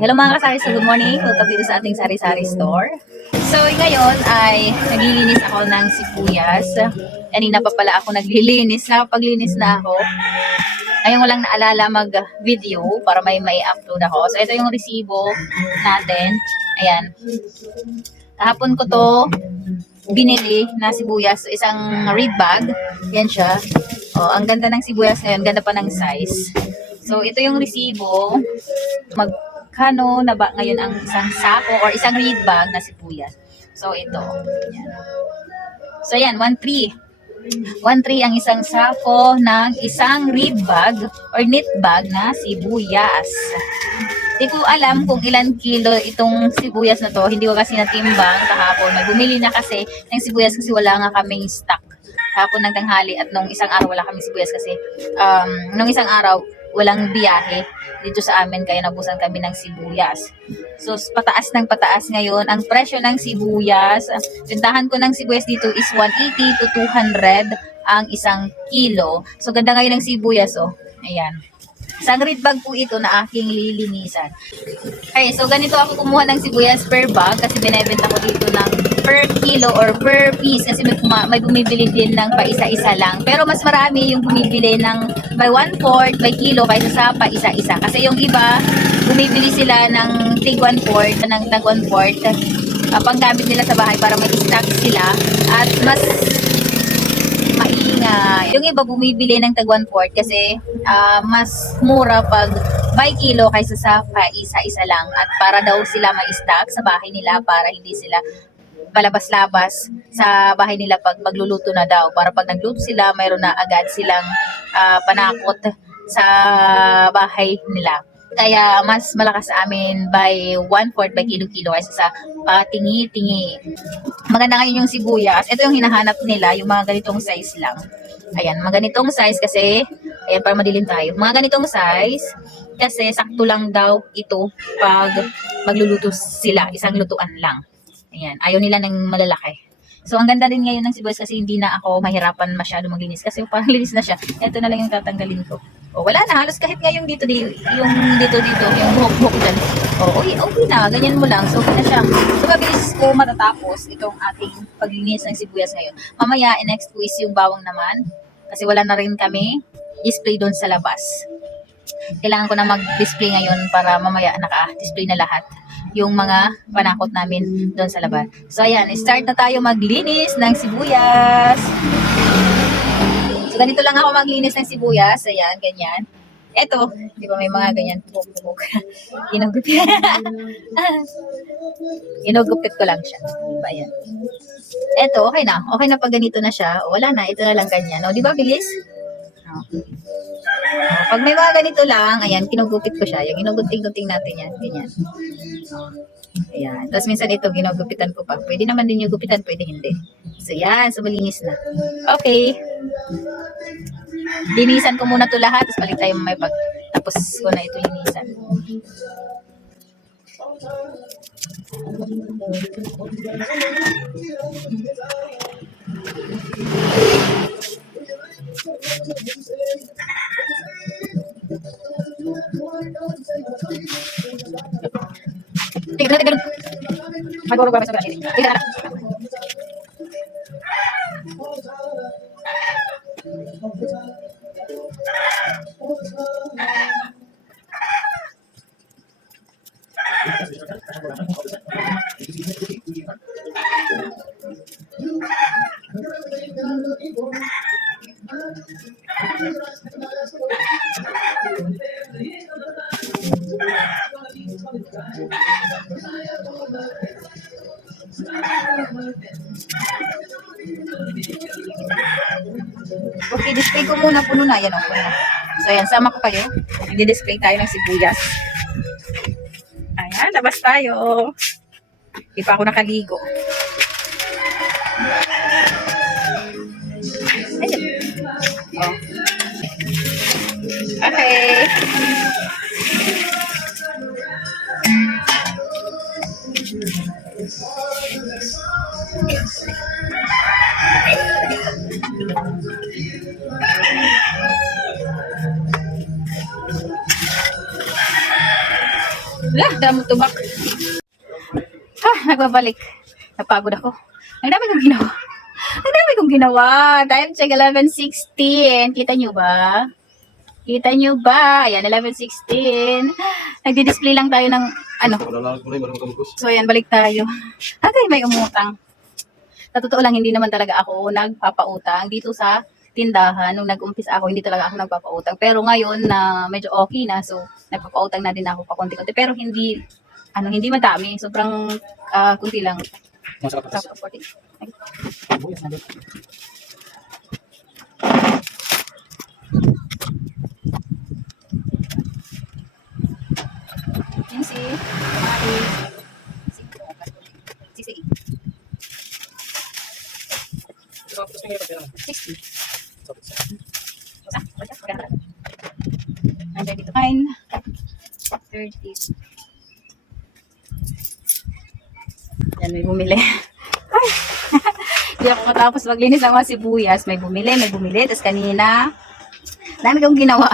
Hello mga kasari, so good morning. Welcome dito sa ating sari-sari store. So ngayon ay naglilinis ako ng sibuyas. Kanina pa pala ako naglilinis. Nakapaglinis na ako. Ngayon ko lang naalala mag-video para may may upload ako. So ito yung resibo natin. Ayan. Kahapon ko to binili na sibuyas. So, isang reed bag. Yan siya. Oh, ang ganda ng sibuyas ngayon. Ganda pa ng size. So ito yung resibo. Magkano na ba ngayon ang isang sako or isang reed bag na sibuyas? So ito. Yan. So yan, 1.3. 1.3 ang isang sako ng isang reed bag or knit bag na sibuyas. Hindi ko alam kung ilan kilo itong sibuyas na to. Hindi ko kasi natimbang kahapon. May bumili na kasi ng sibuyas kasi wala nga kaming stock. Kahapon ng tanghali at nung isang araw wala kaming sibuyas kasi um, nung isang araw walang biyahe dito sa amin kaya nabusan kami ng sibuyas. So pataas ng pataas ngayon ang presyo ng sibuyas. Pintahan ko ng sibuyas dito is 180 to 200 ang isang kilo. So ganda ngayon ng sibuyas oh. Ayan. Isang reed bag po ito na aking lilinisan. Okay, so ganito ako kumuha ng sibuyas per bag kasi binebenta ko dito ng per kilo or per piece kasi may, may bumibili din ng pa isa-isa lang. Pero mas marami yung bumibili ng by one-fourth, by kilo kaysa sa pa isa-isa. Kasi yung iba, bumibili sila ng tig one-fourth, ng tag one-fourth, uh, panggamit nila sa bahay para may stock sila at mas maingay. Yung iba bumibili ng tag one fourth kasi ah, mas mura pag by kilo kaysa sa pa isa-isa lang at para daw sila may stock sa bahay nila para hindi sila palabas-labas sa bahay nila pag magluluto na daw para pag nagluto sila mayroon na agad silang ah, panakot sa bahay nila. Kaya mas malakas amin by one-fourth by kilo-kilo kaysa sa patingi-tingi. Maganda ngayon yung sibuyas. Ito yung hinahanap nila, yung mga ganitong size lang. Ayan, mga ganitong size kasi, ayan, para madilim tayo. Mga ganitong size, kasi sakto lang daw ito pag magluluto sila. Isang lutuan lang. Ayan, ayaw nila ng malalaki. So, ang ganda din ngayon ng sibuyas kasi hindi na ako mahirapan masyado maglinis. Kasi parang linis na siya. Ito na lang yung tatanggalin ko. O, wala na. Halos kahit nga yung dito, di, yung dito, dito, yung buhok-buhok dyan. O, okay, okay na. Ganyan mo lang. So, okay na siya. So, mabilis ko matatapos itong ating paglinis ng sibuyas ngayon. Mamaya, next ko is yung bawang naman. Kasi wala na rin kami display doon sa labas. Kailangan ko na mag-display ngayon para mamaya naka-display na lahat yung mga panakot namin doon sa labas. So, ayan. Start na tayo maglinis ng sibuyas. So, ganito lang ako maglinis ng sibuyas. Ayan, ganyan. Eto, di ba may mga ganyan, bubog-bubog. Ginugupit. Ginugupit ko lang siya. Diba, ayan. Eto, okay na. Okay na pag ganito na siya. Wala na, ito na lang ganyan. O, di ba, bilis? O. O, pag may mga ganito lang, ayan, kinugupit ko siya. Yung ginugunting-gunting natin yan, ganyan. Ayan. Tapos minsan ito, ginugupitan ko pa. Pwede naman din yung gupitan, pwede hindi. So, yan. So, malinis na. Okay. Linisan ko muna to lahat, tapos balik tayo may pag tapos ko na ito linisan. Tignan na. Okay, display ko muna puno na. Yan o, puno na. So, ayan, sama ko kayo. Nag-display tayo ng sibuyas. Ayan, labas tayo. Di pa ako nakaligo. Okay. Lah, damo tubak. Ha, nagbabalik. Napagod ako. Ang dami kong ginawa. Ang dami kong ginawa. Time check 11.16. Kita nyo ba? Kita nyo ba? Ayan, 11.16. Nagdi-display lang tayo ng ano. So, ayan, balik tayo. Agay, may umutang. Sa totoo lang, hindi naman talaga ako nagpapautang dito sa tindahan. Nung nag-umpisa ako, hindi talaga ako nagpapautang. Pero ngayon na medyo okay na, so nagpapautang na din ako pa konti-konti. Pero hindi, ano, hindi madami. Sobrang ah, kunti lang. Masarap pa. Top 40. Yan si Maris. Si si Tapos tingin pa 60. Ah, wala, maganda. Nandiyan dito. Fine. 30. Yan, may bumili. Ay! Hindi ako matapos maglinis ng mga sibuyas. May bumili, may bumili. Tapos kanina, dami kong ginawa.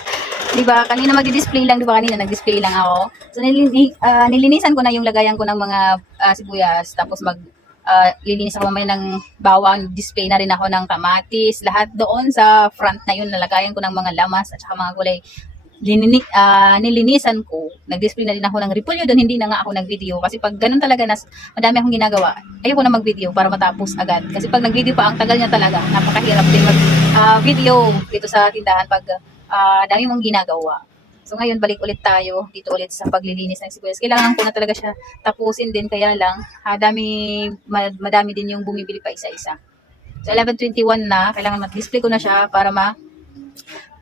di ba? Kanina mag-display lang, di ba? Kanina nag-display lang ako. So, nilini, ah, nilinisan ko na yung lagayan ko ng mga ah, sibuyas. Tapos mag, ah, lilinis ako mamaya ng bawang. Display na rin ako ng kamatis. Lahat doon sa front na yun, nalagayan ko ng mga lamas at saka mga gulay. Linini, ah, nilinisan ko. Nag-display na rin ako ng repolyo doon. Hindi na nga ako nag-video. Kasi pag ganun talaga, nas, madami akong ginagawa. Ayoko na mag-video para matapos agad. Kasi pag nag-video pa, ang tagal niya talaga. Napakahirap din mag-video dito sa tindahan pag ah, dami mong ginagawa. So ngayon, balik ulit tayo dito ulit sa paglilinis ng sibuyas. Kailangan ko na talaga siya tapusin din. Kaya lang, ah, dami, ma- madami din yung bumibili pa isa-isa. So 11.21 na, kailangan mag-display ko na siya para ma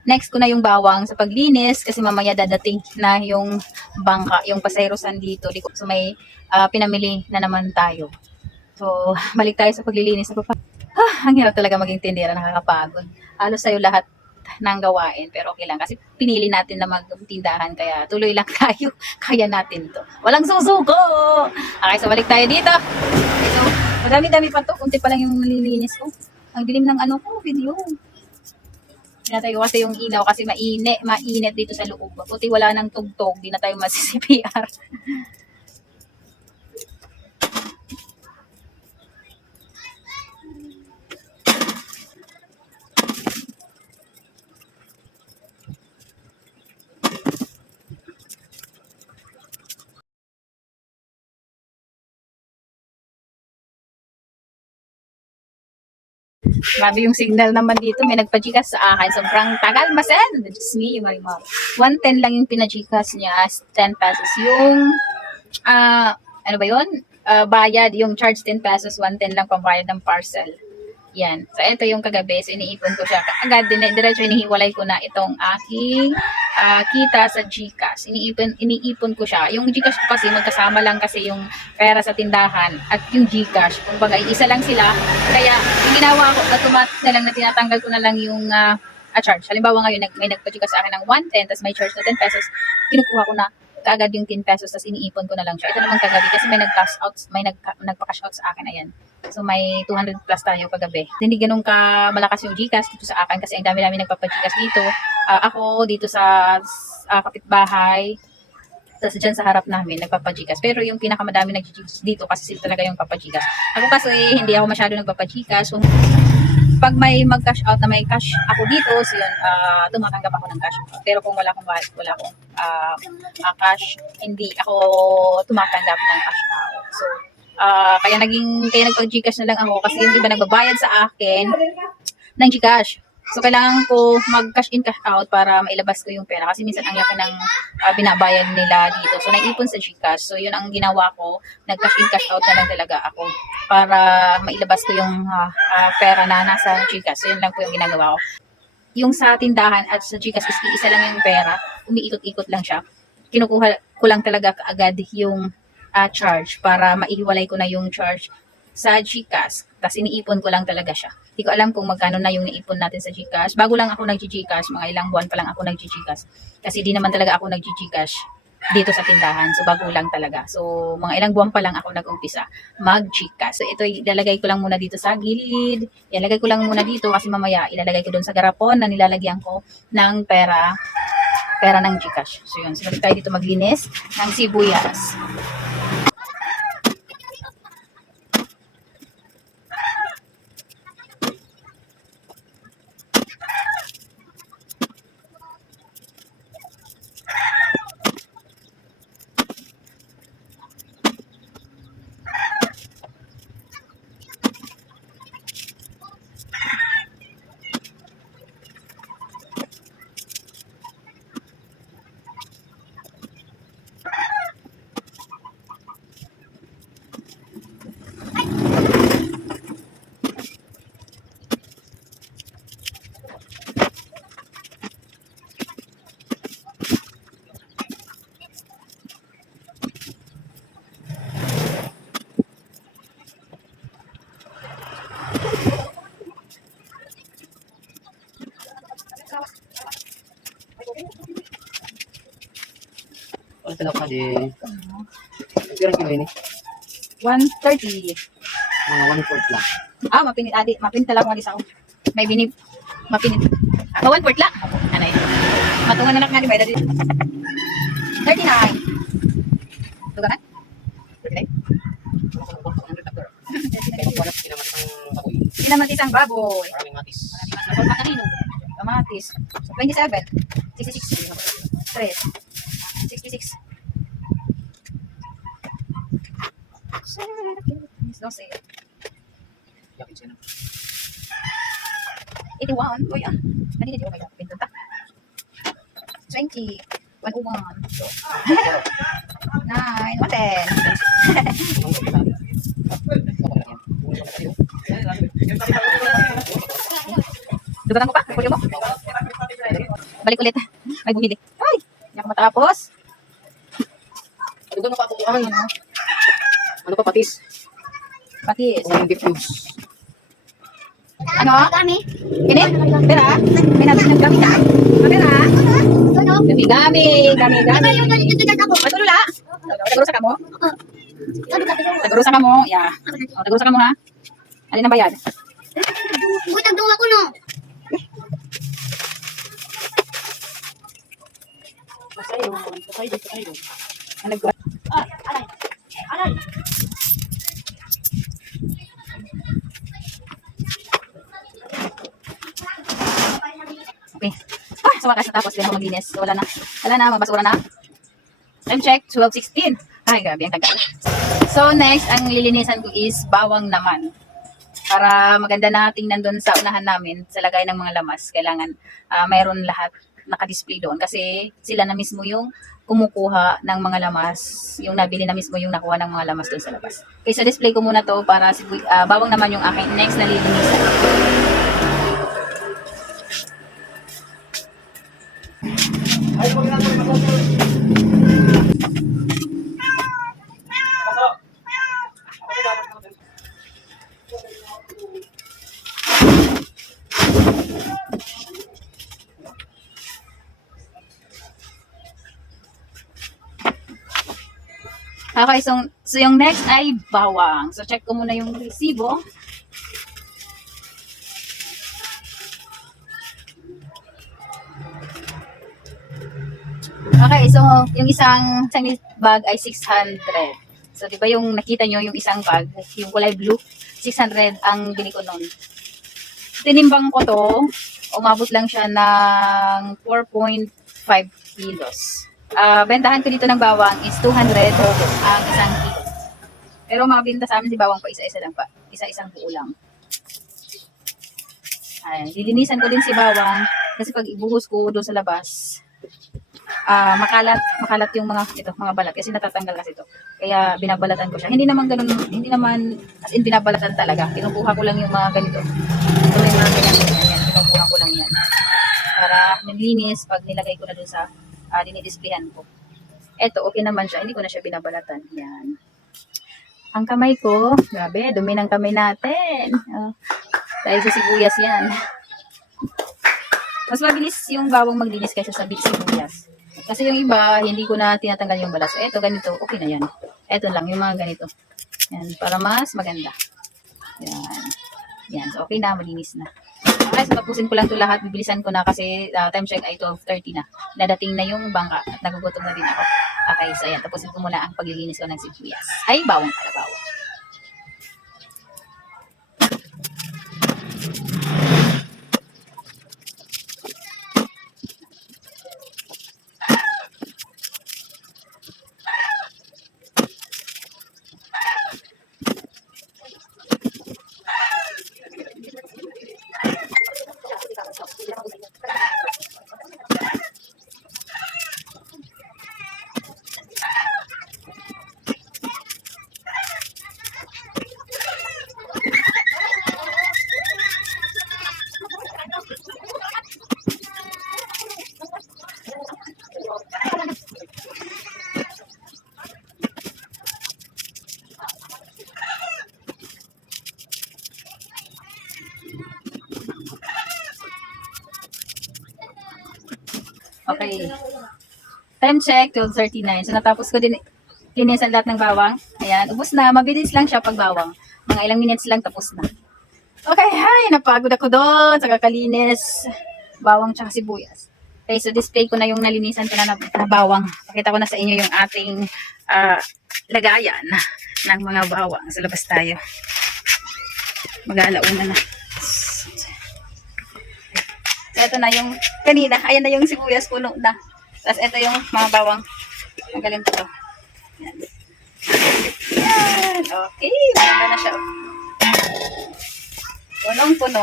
Next ko na yung bawang sa paglinis kasi mamaya dadating na yung bangka, yung pasayrosan dito. So may ah, pinamili na naman tayo. So balik tayo sa paglilinis. Ah, ang hirap talaga maging tindera, nakakapagod. Halos sa'yo lahat ng gawain, pero okay lang kasi pinili natin na magtindahan kaya tuloy lang tayo. Kaya natin to. Walang susuko! Okay, so balik tayo dito. So madami-dami pa to. Kunti pa lang yung nalilinis ko. Ang dilim ng ano ko, video. Pinatay ko kasi yung ilaw kasi mainit, mainit dito sa loob. Puti wala nang tugtog, di na tayo masisipr. Grabe yung signal naman dito. May nagpajikas sa akin. Sobrang tagal masen. Just me, yung marimar. 110 lang yung pinajikas niya. 10 pesos. Yung, ah, ano ba yun? Ah, bayad, yung charge 10 pesos, 110 lang pambayad ng parcel. Yan. So, ito yung kagabi. So, iniipon ko siya. Agad, din, diretso inihiwalay ko na itong aking ah, kita sa GCash. Iniipon, iniipon ko siya. Yung GCash ko kasi, magkasama lang kasi yung pera sa tindahan at yung GCash. Kumbaga, isa lang sila. Kaya, yung ginawa ko, automatic na lang na tinatanggal ko na lang yung ah, ah, charge. Halimbawa ngayon, nag, may nagpa sa akin ng 110, tapos may charge na 10 pesos, kinukuha ko na kaagad yung 10 pesos, tapos iniipon ko na lang siya. Ito naman kagabi kasi may nag-cash out, may nag, nagpa-cash out sa akin, ayan. So may 200 plus tayo kagabi. Hindi ganun ka malakas yung Gcash dito sa akin kasi ang dami-dami nagpapa-Gcash dito. Ah, ako dito sa ah, kapitbahay, tapos dyan sa harap namin, nagpapajikas. Pero yung pinakamadami nagjijikas dito kasi sila talaga yung papajikas. Ako kasi hindi ako masyado nagpapajikas. So, pag may mag-cash out na may cash ako dito, so yun, ah, tumatanggap ako ng cash. Pero kung wala akong wala akong ah, cash, hindi ako tumatanggap ng cash out. So, ah, kaya naging, kaya nagpag-Gcash na lang ako kasi yung iba nagbabayad sa akin ng Gcash. So, kailangan ko mag-cash in, cash out para mailabas ko yung pera. Kasi minsan ang laki ng ah, binabayad nila dito. So, naipon sa Gcash. So, yun ang ginawa ko. Nag-cash in, cash out na lang talaga ako para mailabas ko yung ah, ah, pera na nasa Gcash. So, yun lang po yung ginagawa ko. Yung sa tindahan at sa Gcash is isa lang yung pera. Umiikot-ikot lang siya. Kinukuha ko lang talaga kaagad yung ah, charge para maihiwalay ko na yung charge sa Gcash. Tapos iniipon ko lang talaga siya. Hindi ko alam kung magkano na yung naipon natin sa Gcash. Bago lang ako nag-Gcash, mga ilang buwan pa lang ako nag-Gcash. Kasi di naman talaga ako nag-Gcash dito sa tindahan. So, bago lang talaga. So, mga ilang buwan pa lang ako nag-umpisa mag-Gcash. So, ito ilalagay ko lang muna dito sa gilid. Ilalagay ko lang muna dito kasi mamaya ilalagay ko doon sa garapon na nilalagyan ko ng pera pera ng Gcash. So yun, sila tayo dito maglinis ng sibuyas. Talaga ka di? Pero kilo ini. 130. Mga one fourth lang. Ah, mapinit, adi, mapinit lang ako sa May binib, mapinit. Ah, one fourth lang. Yun? Matungan na lang nga di ba? 39. Ito ka na? 39? Wala pa kinamat ng baboy. Sinamatis ang baboy. Maraming matis. Maraming kanino. Kamatis. So, 27. 66. 3. 66. No say. Yakin siya na. 81. Uy, ah. Kanina di ko may pinto ta. 20. 101. 9. 110. Dugatan ko pa. Kulyo mo. Balik ulit. May bumili. Ay! Hindi ako matapos. Ano ba napatutuan? Ano pa patis? Patis. Ano beef cubes? Ano? Kami. Kini? Pera? May natin ng gamit ka? Pera? Gami, gami, gami, gami. Matulula. Tagurusa ka mo? Tagurusa ka mo? Yeah. O, tagurusa ka mo ha? Alin ang bayad? Pasayo. Pasayo. Pasayo. Ano nag Okay. Ah, sa wakas natapos din ako maglinis. So, wala na. Wala na, mabasura na. Time check, 12.16. Ay, grabe ang tagal. So, next, ang lilinisan ko is bawang naman. Para maganda na tingnan doon sa unahan namin, sa lagay ng mga lamas, kailangan ah, mayroon lahat nakadisplay doon. Kasi sila na mismo yung kumukuha ng mga lamas, yung nabili na mismo yung nakuha ng mga lamas doon sa labas. Okay, sa display ko muna to para ah, bawang naman yung aking next na lilinisan. Okay, so, so yung next ay bawang. So check ko muna yung resibo. Okay, so yung isang isang bag ay 600. So 'di ba yung nakita nyo yung isang bag, yung kulay blue, 600 ang bili ko noon. Tinimbang ko to, umabot lang siya ng 4.5 kilos. Ah, bentahan ko dito ng bawang is 200 ang isang kilo. Pero mabinta sa amin si bawang pa isa-isa lang pa. Isa-isang buo lang. Ay, lilinisan ko din si bawang kasi pag ibuhos ko doon sa labas, ah makalat, makalat yung mga ito, mga balat kasi natatanggal kasi ito. Kaya binabalatan ko siya. Hindi naman ganun, hindi naman as in binabalatan talaga. Kinukuha ko lang yung mga ganito. Ito yung mga ganyan, ganyan, yan. Kinukuha ko lang yan. Para naglinis pag nilagay ko na doon sa uh, dinidisplayhan ko. Eto, okay naman siya. Hindi ko na siya binabalatan. Yan. Ang kamay ko, grabe, dumi ng kamay natin. Oh, dahil sa sibuyas yan. Mas mabilis yung bawang maglinis kaysa sa sibuyas. Kasi yung iba, hindi ko na tinatanggal yung balas. Eto, ganito, okay na yan. Eto lang, yung mga ganito. Yan, para mas maganda. Yan. Yan, so okay na, malinis na. So tapusin ko lang to lahat. Bibilisan ko na kasi ah, time check ay 12.30 na. Nadating na yung bangka at nagugutom na din ako. Okay, so ayan. Tapusin ko muna ang paglilinis ko ng sibuyas. Ay, bawang pala, Okay. Time check, 12.39. So, natapos ko din linisan lahat ng bawang. Ayan, ubos na. Mabilis lang siya pag bawang. Mga ilang minutes lang, tapos na. Okay, hi! Napagod ako doon sa kakalinis. Bawang tsaka sibuyas. Okay, so display ko na yung nalinisan ko na, na, na bawang. Pakita ko na sa inyo yung ating ah, lagayan ng mga bawang. Sa labas tayo. Mag-aalauna na. Ito na yung kanina. Ayan na yung sibuyas puno na. Tapos ito yung mga bawang. Magaling ko to. Yan. Okay. Maganda na siya. Punong-puno.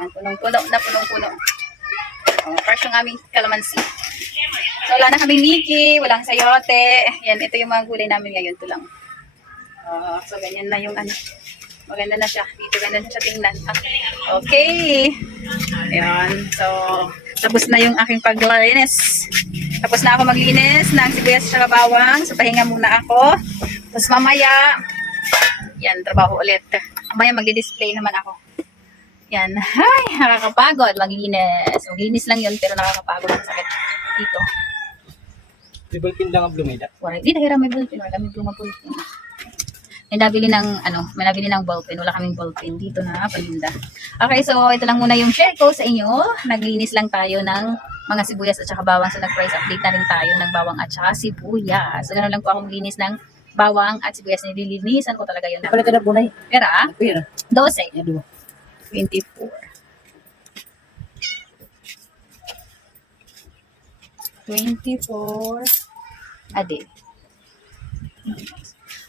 Yan. Punong-puno na punong-puno. Oh, fresh yung aming kalamansi. So, wala na kami Miki. Walang sayote. Yan. Ito yung mga gulay namin ngayon. Ito lang. Oh, so, ganyan na yung ano. Maganda na siya. Dito ganda na siya tingnan. Okay. Ayan. So, tapos na yung aking paglinis. Tapos na ako maglinis ng sibuyas at bawang. So, pahinga muna ako. Tapos mamaya, yan, trabaho ulit. Mamaya magdi-display naman ako. Yan. Ay, nakakapagod maglinis. Maglinis lang yun, pero nakakapagod ang sakit dito. Triple pin lang ang blumida. Wala, hindi na may ballpen. Wala kaming pluma ballpen. May nabili ng, ano, may nabili ng ballpen. Wala kaming ballpen. Dito na, palinda. Okay, so ito lang muna yung share ko sa inyo. Naglinis lang tayo ng mga sibuyas at saka bawang. So nag-price update na rin tayo ng bawang at saka sibuyas. So ganoon lang po ako maglinis ng bawang at sibuyas. Nililinisan ko talaga yun. Pala ka na bunay. Pero ah, Pira. 12. Yan diba? 24. 24 a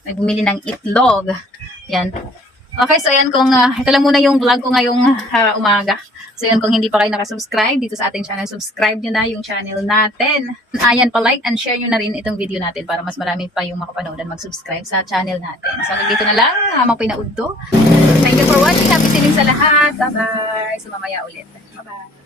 bumili ng itlog. Yan. Okay, so yan kung ah, ito lang muna yung vlog ko ngayong ah, umaga. So yan kung hindi pa kayo nakasubscribe dito sa ating channel, subscribe nyo na yung channel natin. Ayan, pa-like and share nyo na rin itong video natin para mas marami pa yung makapanood at mag-subscribe sa channel natin. So dito na lang, hamang pinaudto. Thank you for watching. Happy selling sa lahat. Bye-bye. So mamaya ulit. Bye-bye.